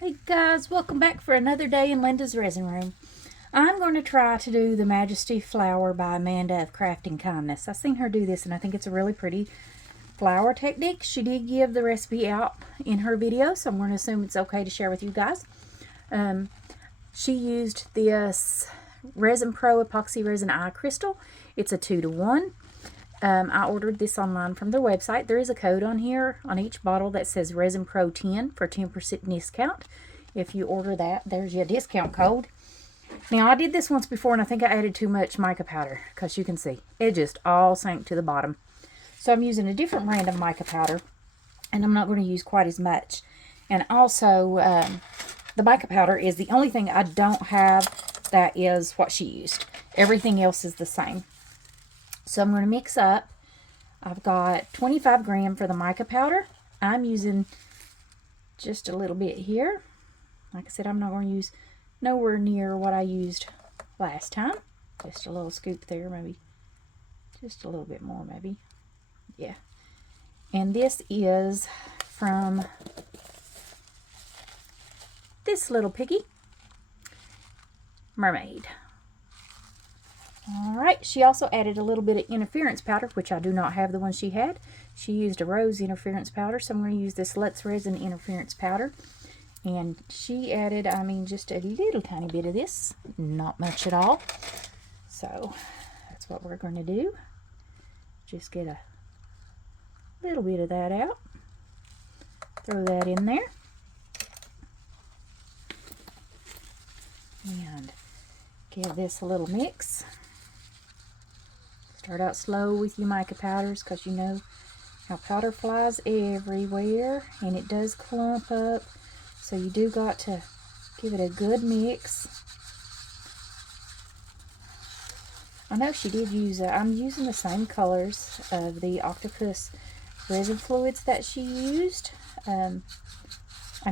Hey guys, welcome back for another day in Linda's Resin Room. I'm going to try to do the Majesty flower by Amanda of Crafting Kindness. I've seen her do this and I think it's a really pretty flower technique. She did give the recipe out in her video, so I'm going to assume it's okay to share with you guys. She used this Resin Pro Epoxy Resin Eye Crystal. It's a 2-to-1. I ordered this online from their website. There is a code on here on each bottle that says Resin Pro 10 for 10% discount. If you order that, there's your discount code. Now, I did this once before and I think I added too much mica powder because you can see it just all sank to the bottom. So I'm using a different brand of mica powder and I'm not going to use quite as much. And also, the mica powder is the only thing I don't have that is what she used. Everything else is the same. So I'm going to mix up. I've got 25 grams for the mica powder. I'm using just a little bit here. Like I said, I'm not going to use nowhere near what I used last time. Just a little scoop there, maybe. Just a little bit more, maybe. Yeah. And this is from this little piggy, Mermaid. Alright, she also added a little bit of interference powder, which I do not have the one she had. She used a rose interference powder, so I'm going to use this Let's Resin interference powder. And she added, just a little tiny bit of this. Not much at all. So, that's what we're going to do. Just get a little bit of that out. Throw that in there. And give this a little mix. Start out slow with your mica powders because you know how powder flies everywhere and it does clump up. So you do got to give it a good mix. I know she did use, I'm using the same colors of the octopus resin fluids that she used. I'm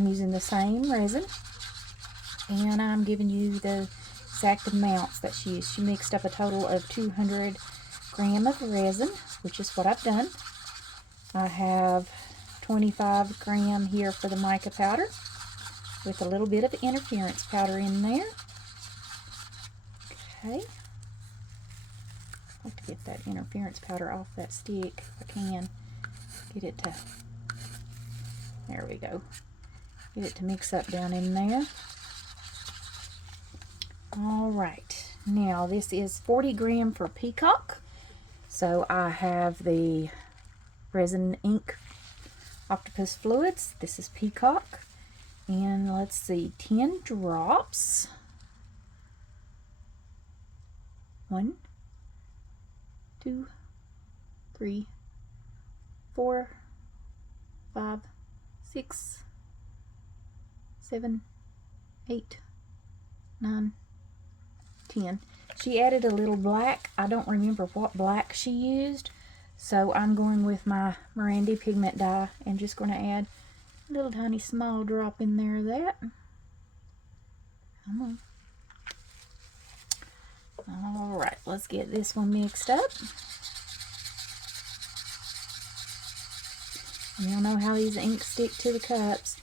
using the same resin. And I'm giving you the exact amounts that she used. She mixed up a total of 200 grams of resin, which is what I've done. I have 25 grams here for the mica powder with a little bit of interference powder in there. Okay. I'd like to get that interference powder off that stick if I can. Get it to, there we go. Get it to mix up down in there. Alright, now this is 40 grams for Peacock. So I have the Resin Ink Octopus Fluids. This is Peacock. And let's see, 10 drops. 1, 2, 3, 4, 5, 6, 7, 8, 9, 10. She added a little black. I don't remember what black she used, so I'm going with my Mirandy pigment dye and just going to add a little tiny small drop in there of that. Come on. Alright, let's get this one mixed up. And you'll know how these inks stick to the cups,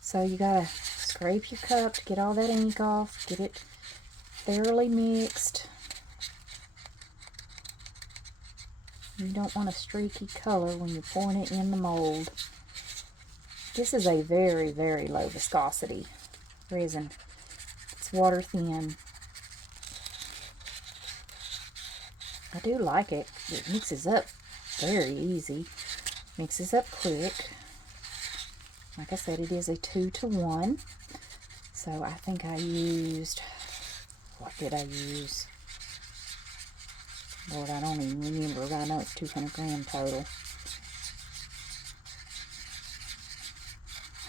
so you gotta scrape your cup to get all that ink off, get it thoroughly mixed. You don't want a streaky color when you're pouring it in the mold. This is a very, very low viscosity resin. It's water thin. I do like it. It mixes up very easy. Mixes up quick. Like I said, it is a 2-to-1. So I think I used, what did I use? Lord, I don't even remember, but I know it's 200 grams total.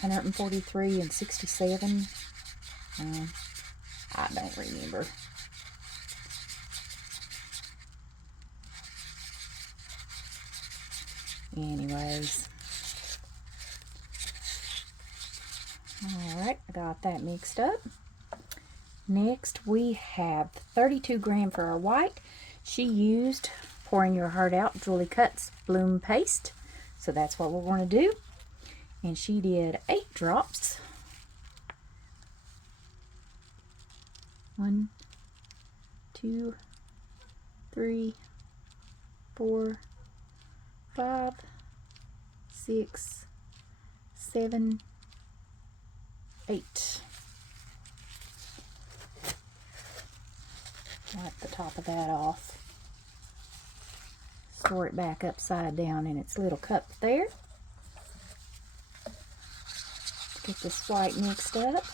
143 and 67. I don't remember. Anyways. Alright, I got that mixed up. Next we have 32 grams for our white. She used Pouring Your Heart Out Julie Cuts Bloom Paste. So that's what we're going to do. And she did 8 drops. 1, 2, 3, 4, 5, 6, 7, 8. Wipe the top of that off. Store it back upside down in its little cup there. Get this white mixed up.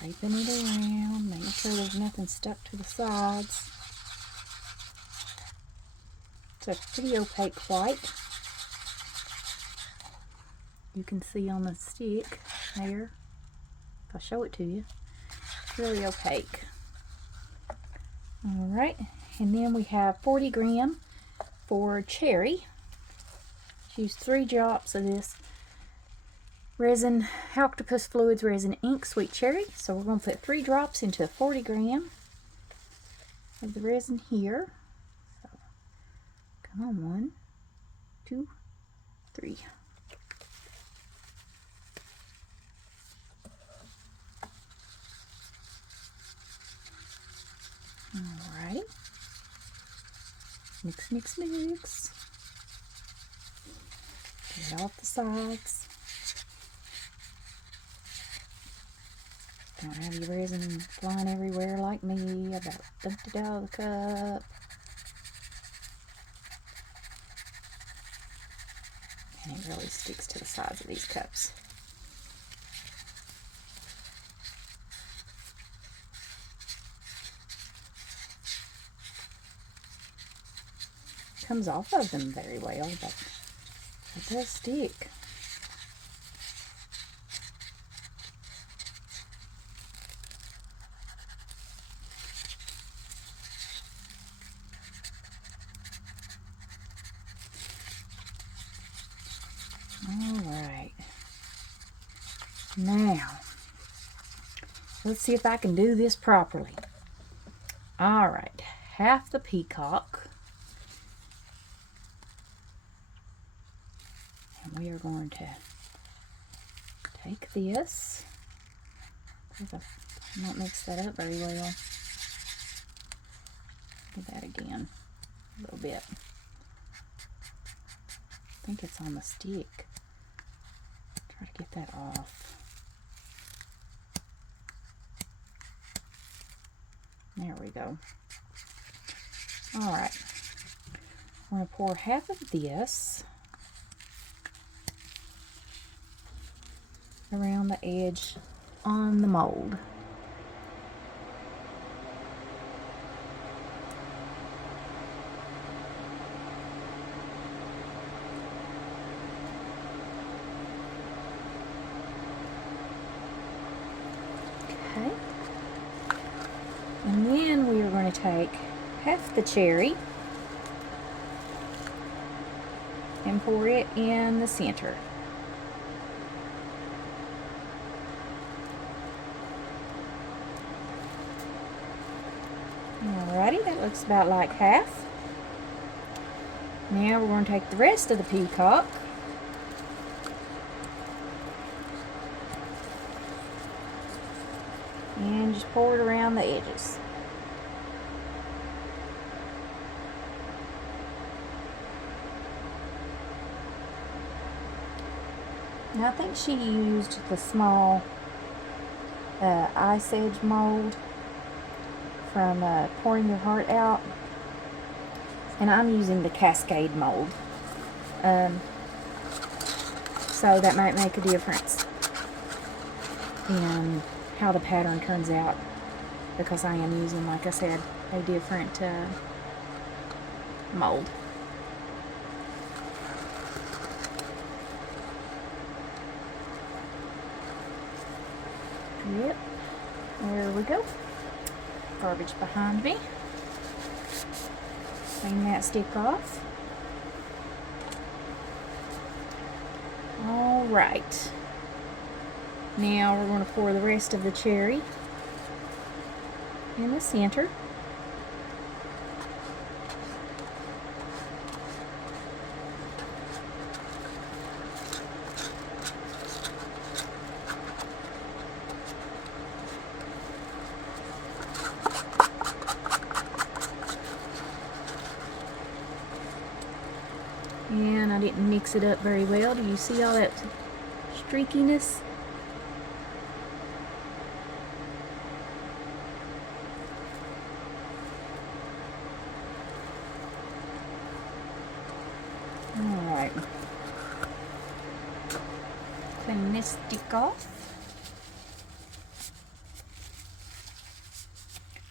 Scraping it around, making sure there's nothing stuck to the sides. It's a pretty opaque white. You can see on the stick there, if I show it to you, it's really opaque. Alright, and then we have 40 gram for cherry. Use 3 drops of this Resin, Octopus Fluids Resin Ink Sweet Cherry. So we're going to put 3 drops into 40 gram of the resin here. So, come on, 1, 2, 3. Alright. Mix, mix, mix. Get it off the sides. Don't have your resin flying everywhere like me. I about dumped it out of the cup. And it really sticks to the sides of these cups. Comes off of them very well, but it does stick. Alright, now let's see if I can do this properly. Alright, half the peacock, and we are going to take this. I don't mix that up very well. Do that again a little bit. I think it's on the stick. Try to get that off. There we go. Alright. I'm going to pour half of this around the edge on the mold. Okay. And then we are going to take half the cherry and pour it in the center. Alrighty, that looks about like half. Now we're going to take the rest of the peacock and just pour it around the edges. Now I think she used the small ice edge mold from Pouring Your Heart Out, and I'm using the Cascade mold, so that might make a difference in how the pattern turns out, because I am using, like I said, a different mold. Yep, there we go. Garbage behind me. Clean that stick off. All right. Now we're going to pour the rest of the cherry in the center. And I didn't mix it up very well. Do you see all that streakiness? Alright. Clean this stick off.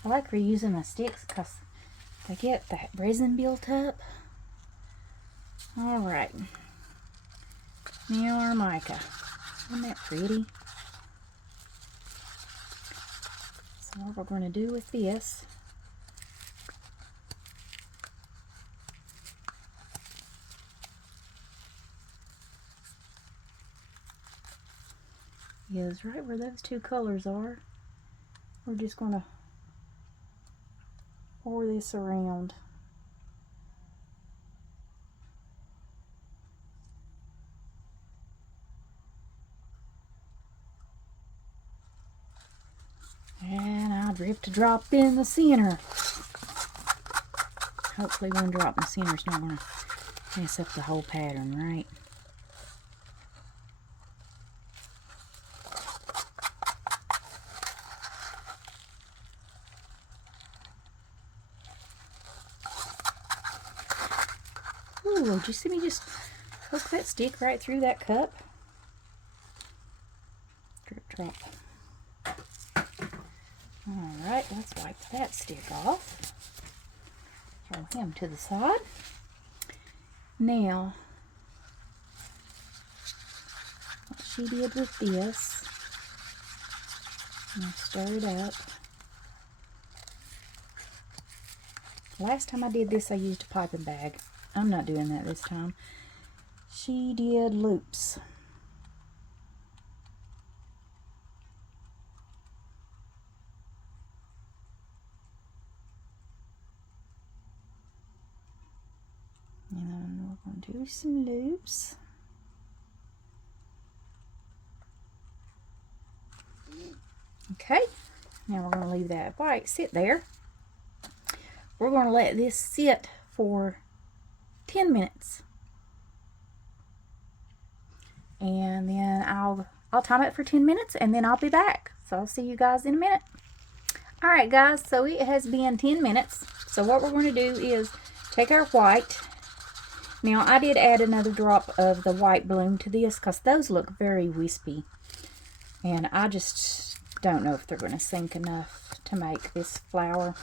I like reusing my sticks because they get that resin built up. Alright. Now our mica. Isn't that pretty? So what we're going to do with this is right where those two colors are. We're just going to pour this around. And I'll drift a drop in the center. Hopefully one drop in the center is not going to mess up the whole pattern, right? Ooh, did you see me just hook that stick right through that cup? Drip drop. Alright, let's wipe that stick off. Throw him to the side. Now, what she did with this, I'm going to stir it up. Last time I did this, I used a piping bag. I'm not doing that this time. She did loops. And then we're going to do some loops. Okay, now we're going to leave that white sit there. We're going to let this sit for 10 minutes. And then I'll time it for 10 minutes and then I'll be back. So I'll see you guys in a minute. Alright guys, so it has been 10 minutes. So what we're going to do is take our white. Now I did add another drop of the white bloom to this because those look very wispy. And I just don't know if they're going to sink enough to make this flower.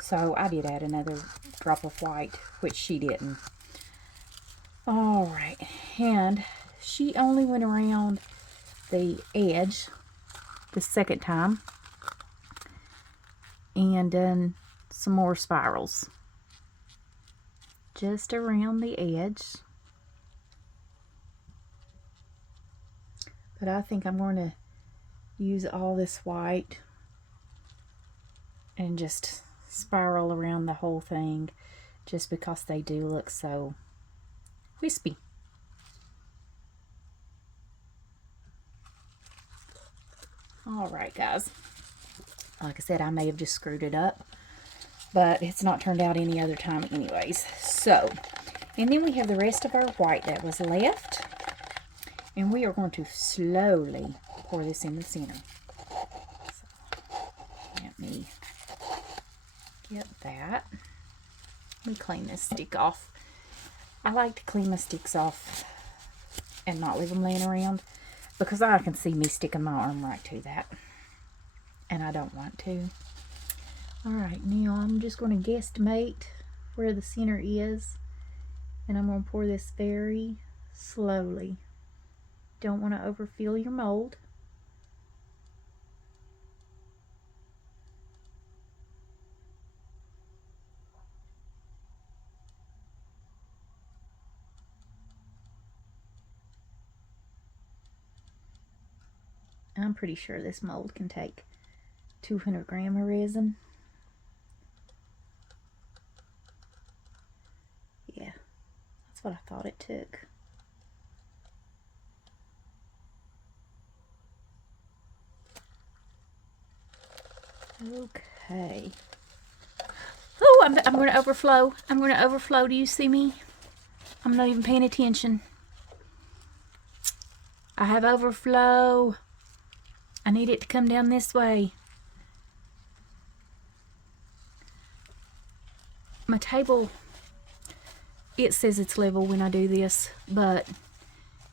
So I did add another drop of white, which she didn't. Alright, and she only went around the edge the second time and done some more spirals just around the edge. But I think I'm going to use all this white and just spiral around the whole thing just because they do look so wispy. Alright guys, like I said, I may have just screwed it up, but it's not turned out any other time anyways. So, and then we have the rest of our white that was left, and we are going to slowly pour this in the center. So, let me get that. Let me clean this stick off. I like to clean my sticks off and not leave them laying around because I can see me sticking my arm right to that, and I don't want to. Alright, now I'm just going to guesstimate where the center is, and I'm going to pour this very slowly. Don't want to overfill your mold. I'm pretty sure this mold can take 200 grams of resin. Yeah, that's what I thought it took. Okay. Oh, I'm going to overflow. I'm going to overflow. Do you see me? I'm not even paying attention. I have overflow. I need it to come down this way. My table, it says it's level when I do this, but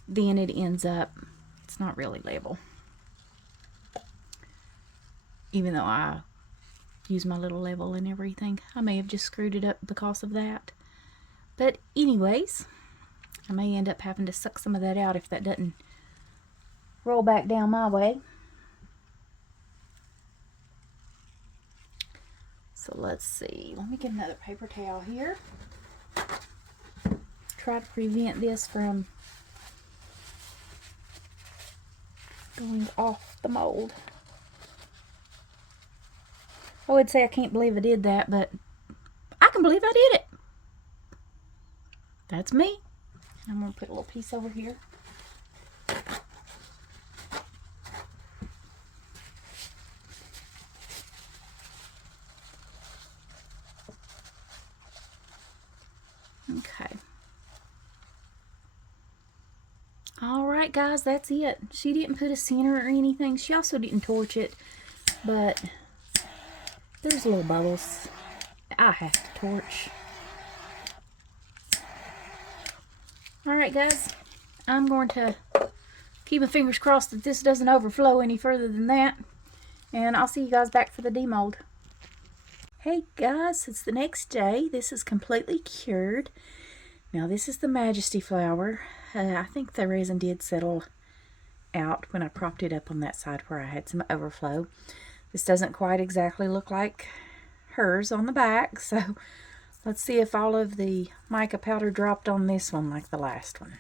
then it ends up, it's not really level. Even though I use my little level and everything. I may have just screwed it up because of that. But anyways, I may end up having to suck some of that out if that doesn't roll back down my way. So let's see. Let me get another paper towel here. Try to prevent this from going off the mold. I would say I can't believe I did that, but I can believe I did it. That's me. I'm going to put a little piece over here. Okay. Alright guys, that's it. She didn't put a center or anything. She also didn't torch it, but there's little bubbles I have to torch. Alright guys, I'm going to keep my fingers crossed that this doesn't overflow any further than that. And I'll see you guys back for the demold. Hey guys, it's the next day. This is completely cured. Now this is the Majesty flower. I think the resin did settle out when I propped it up on that side where I had some overflow. This doesn't quite exactly look like hers on the back, so let's see if all of the mica powder dropped on this one like the last one.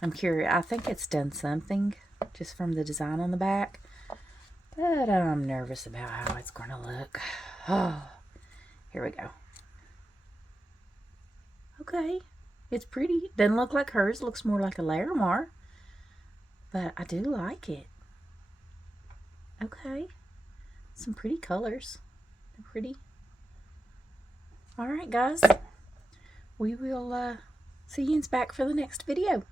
I'm curious. I think it's done something just from the design on the back, but I'm nervous about how it's going to look. Oh, here we go. Okay, it's pretty. Doesn't look like hers. It looks more like a Larimar, but I do like it. Okay, some pretty colors. They're pretty. Alright guys, we will see you back for the next video.